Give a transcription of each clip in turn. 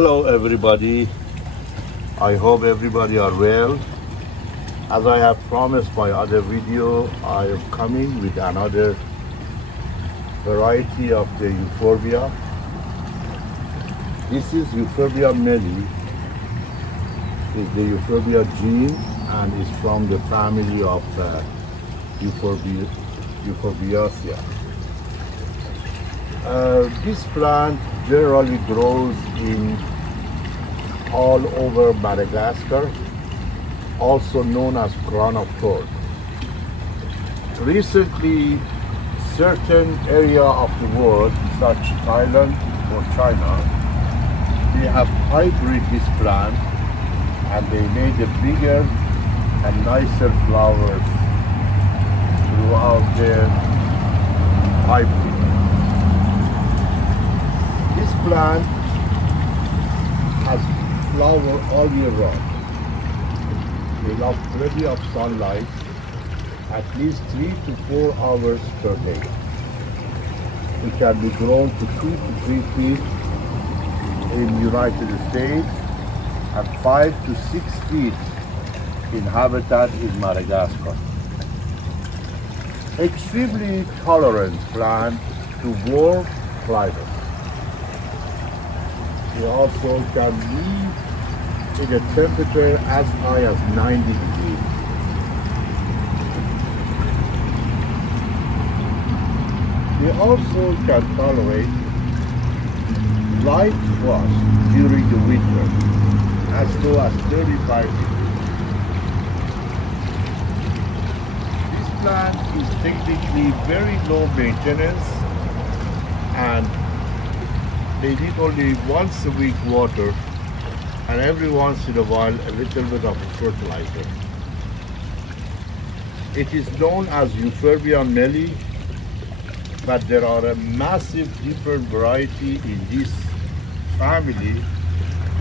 Hello everybody, I hope everybody are well. As I have promised my other video, I am coming with another variety of the Euphorbia. This is Euphorbia milii, is the Euphorbia gene and is from the family of Euphorbia. This plant generally grows in all over Madagascar, also known as crown of thorn. Recently, certain area of the world, such Thailand or China, they have hybrid this plant and they made a bigger and nicer flowers throughout their hybrid. This plant has flower all year round. They love plenty of sunlight, at least 3 to 4 hours per day. It can be grown to 2 to 3 feet in United States and 5 to 6 feet in habitat in Madagascar. Extremely tolerant plant to warm climate. They also can live in a temperature as high as 90 degrees. They also can tolerate light frost during the winter, as low as 35 degrees. This plant is technically very low maintenance and they need only once a week water and every once in a while a little bit of fertilizer. It is known as Euphorbia milii, but there are a massive different variety in this family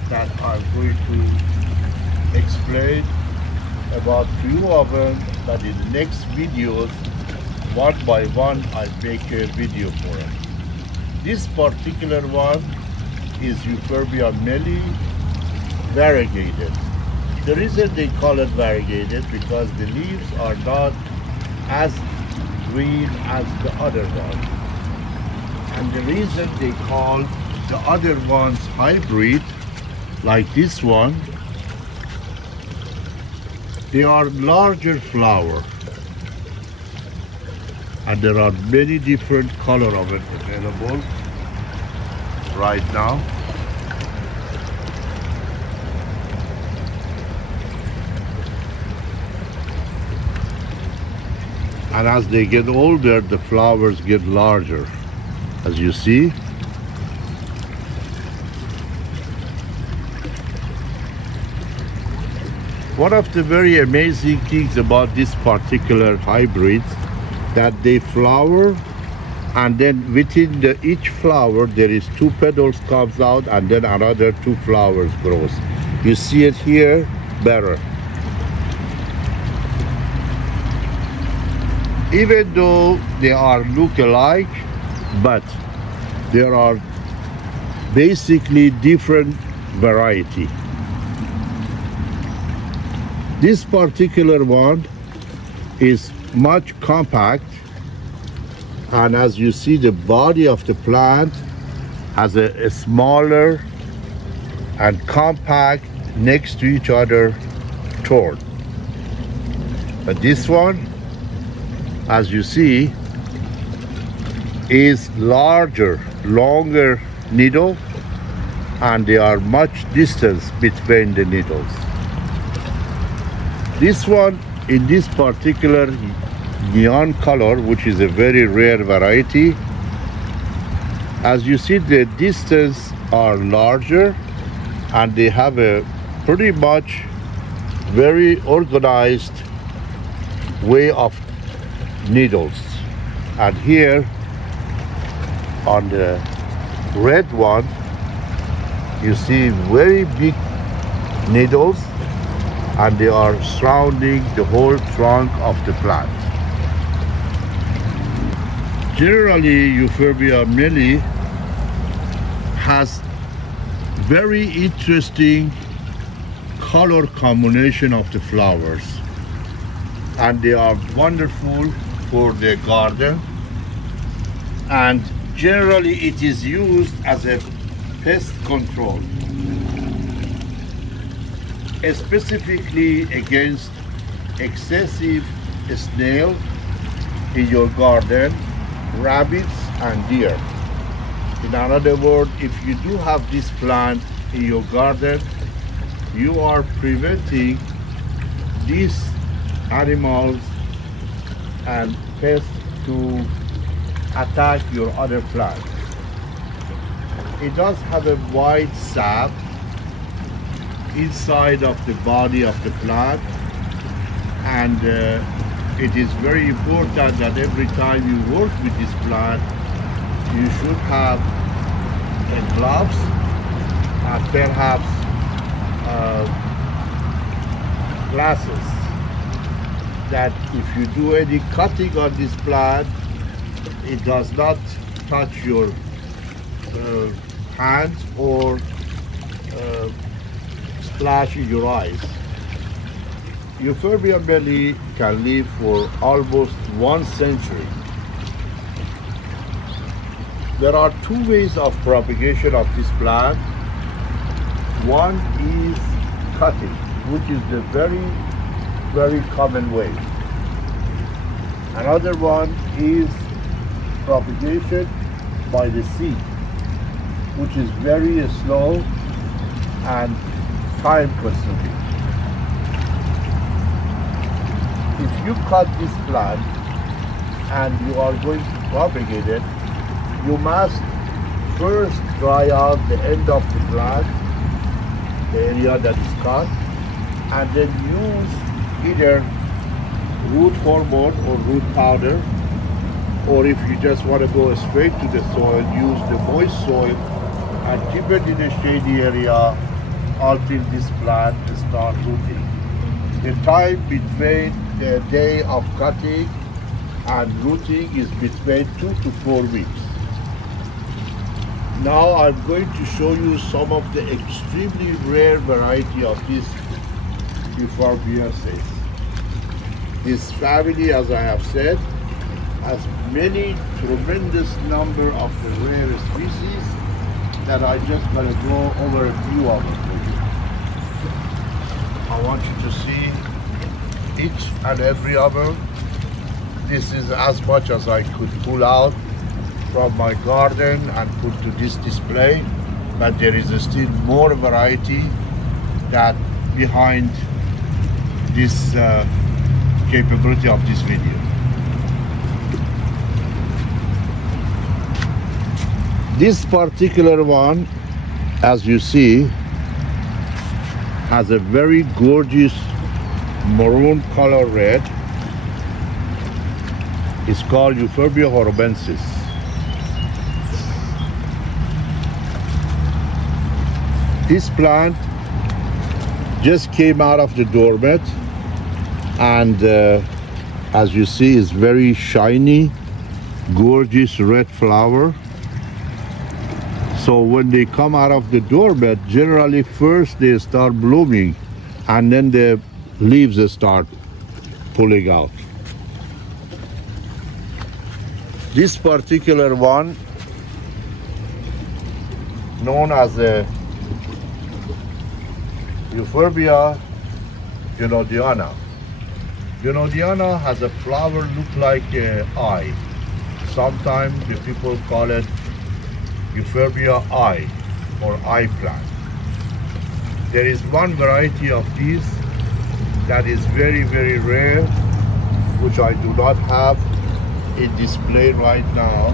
that I'm going to explain about few of them, but in the next videos, one by one, I make a video for it. This particular one is Euphorbia milii variegated. The reason they call it variegated because the leaves are not as green as the other ones. And the reason they call the other ones hybrid, like this one, they are larger flower. And there are many different colors of it available right now. And as they get older, the flowers get larger, as you see. One of the very amazing things about this particular hybrid that they flower and then within each flower there is 2 petals comes out and then another 2 flowers grows. You see it here better. Even though they are look alike, but there are basically different variety. This particular one is much compact, and as you see, the body of the plant has a smaller and compact next to each other thorn. But this one, as you see, is larger, longer needle, and there are much distance between the needles. This one, in this particular neon color, which is a very rare variety, as you see, the distance are larger and they have a pretty much very organized way of needles. And here on the red one, you see very big needles and they are surrounding the whole trunk of the plant. Generally, Euphorbia milii has very interesting color combination of the flowers, and they are wonderful for the garden, and generally it is used as a pest control, specifically against excessive snail in your garden, rabbits and deer. In another word, if you do have this plant in your garden, you are preventing these animals and pests to attack your other plants. It does have a white sap inside of the body of the plant, and it is very important that every time you work with this plant, you should have gloves and perhaps glasses, that if you do any cutting on this plant, it does not touch your hands or splash in your eyes. Euphorbia milii can live for almost 1 century. There are 2 ways of propagation of this plant. One is cutting, which is the very common way. Another one is propagation by the seed, which is very slow and time consuming. If you cut this plant and you are going to propagate it, you must first dry out the end of the plant, the area that is cut, and then use either root hormone or root powder, or if you just want to go straight to the soil, use the moist soil and keep it in a shady area until this plant starts rooting. The time between the day of cutting and rooting is between 2 to 4 weeks. Now I'm going to show you some of the extremely rare variety of this Euphorbia. This family, as I have said, has many tremendous number of the rare species that I just going to go over a few of them for you. I want you to see each and every other. This is as much as I could pull out from my garden and put to this display, but there is still more variety that behind this capability of this video. This particular one, as you see, has a very gorgeous maroon color red. It's called Euphorbia horobensis. This plant just came out of the doormat, and as you see, it's very shiny, gorgeous red flower. So when they come out of the doormat, generally first they start blooming, and then the leaves start pulling out. This particular one, known as a Euphorbia Junodiana. Junodiana has a flower look like an eye. Sometimes the people call it Euphorbia eye or eye plant. There is one variety of these that is very rare, which I do not have in display right now,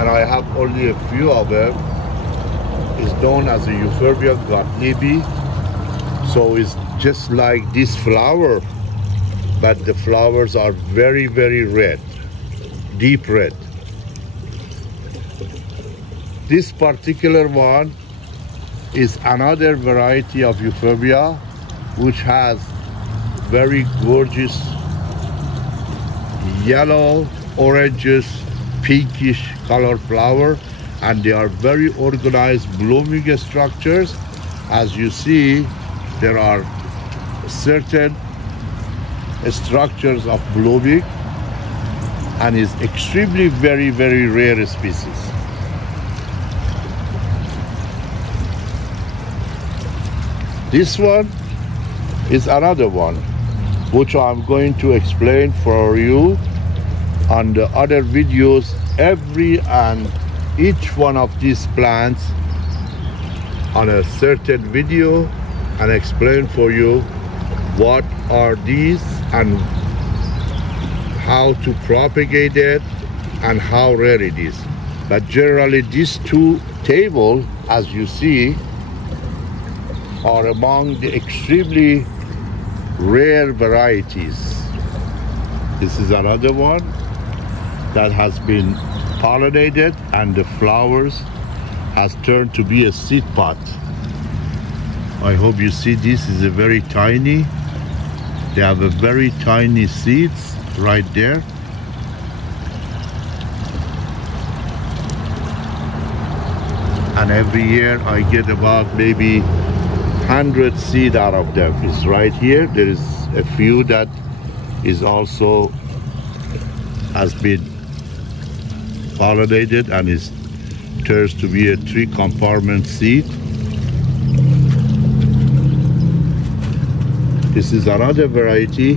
and I have only a few of them. Is known as a Euphorbia gottliebii. So it's just like this flower, but the flowers are very red, deep red. This particular one is another variety of Euphorbia, which has very gorgeous yellow, oranges, pinkish color flower, and they are very organized blooming structures. As you see, there are certain structures of blooming, and is extremely very rare species. This one is another one which I'm going to explain for you on the other videos. Every and each one of these plants on a certain video, and explain for you what are these and how to propagate it and how rare it is. But generally these two tables, as you see, are among the extremely rare varieties. This is another one that has been pollinated and the flowers has turned to be a seed pod. I hope you see this is a very tiny. They have a very tiny seeds right there. And every year I get about maybe 100 seed out of them. It's right here. There is a few that is also has been pollinated and is turns to be a 3-compartment seed. This is another variety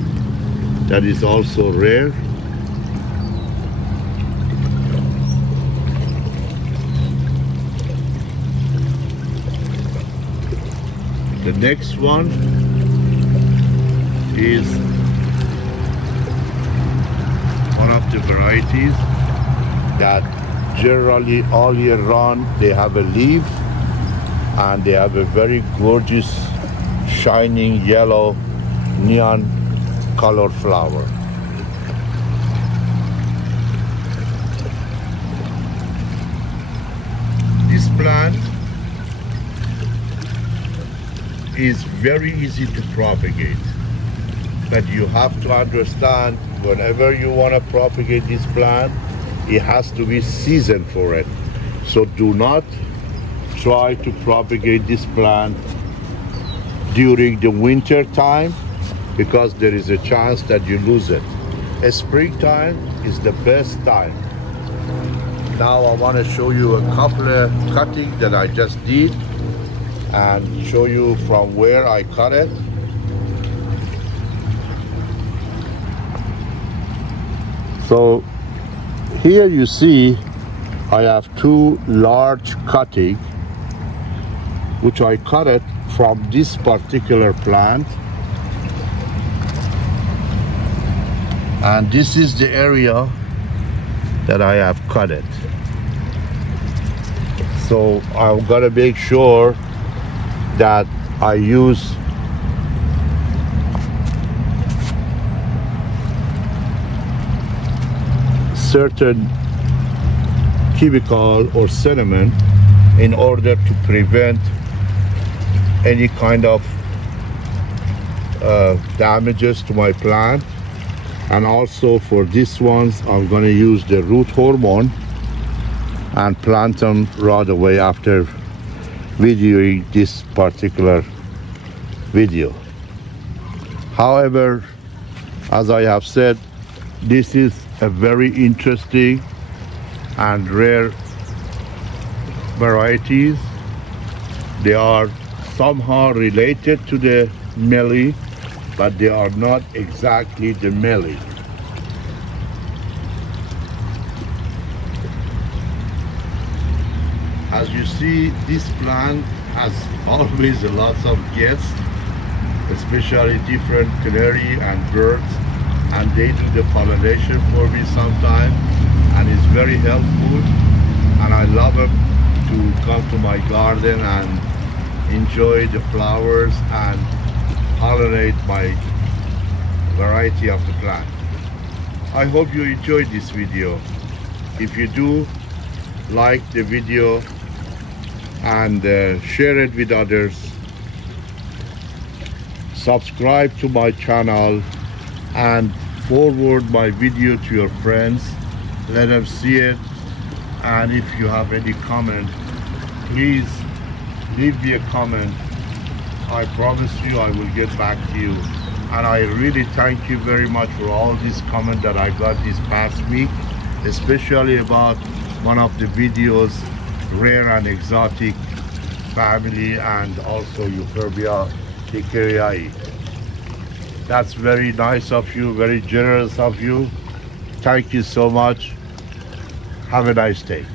that is also rare. The next one is one of the varieties that generally all year round they have a leaf and they have a very gorgeous shining yellow neon color flower. This plant is very easy to propagate, but you have to understand whenever you want to propagate this plant, it has to be season for it. So do not try to propagate this plant during the winter time, because there is a chance that you lose it. Springtime is the best time. Now I want to show you a couple of cuttings that I just did and show you from where I cut it. So here you see I have two large cuttings which I cut it from this particular plant, and this is the area that I have cut it. So I'm gonna make sure that I use certain chemical or sediment in order to prevent any kind of damages to my plant. And also for these ones I'm going to use the root hormone and plant them right away after videoing this particular video. However, as I have said, this is a very interesting and rare varieties. They are somehow related to the milii, but they are not exactly the milii. As you see, this plant has always lots of guests, especially different canary and birds, and they do the pollination for me sometimes, and it's very helpful, and I love them to come to my garden and enjoy the flowers and pollinate my variety of the plant. I hope you enjoyed this video. If you do, like the video and share it with others. Subscribe to my channel and forward my video to your friends. Let them see it And if you have any comment, please leave me a comment. I promise you I will get back to you. And I really thank you very much for all these comments that I got this past week, especially about one of the videos, rare and exotic family, and also Euphorbia hickoryai. That's very nice of you, very generous of you. Thank you so much. Have a nice day.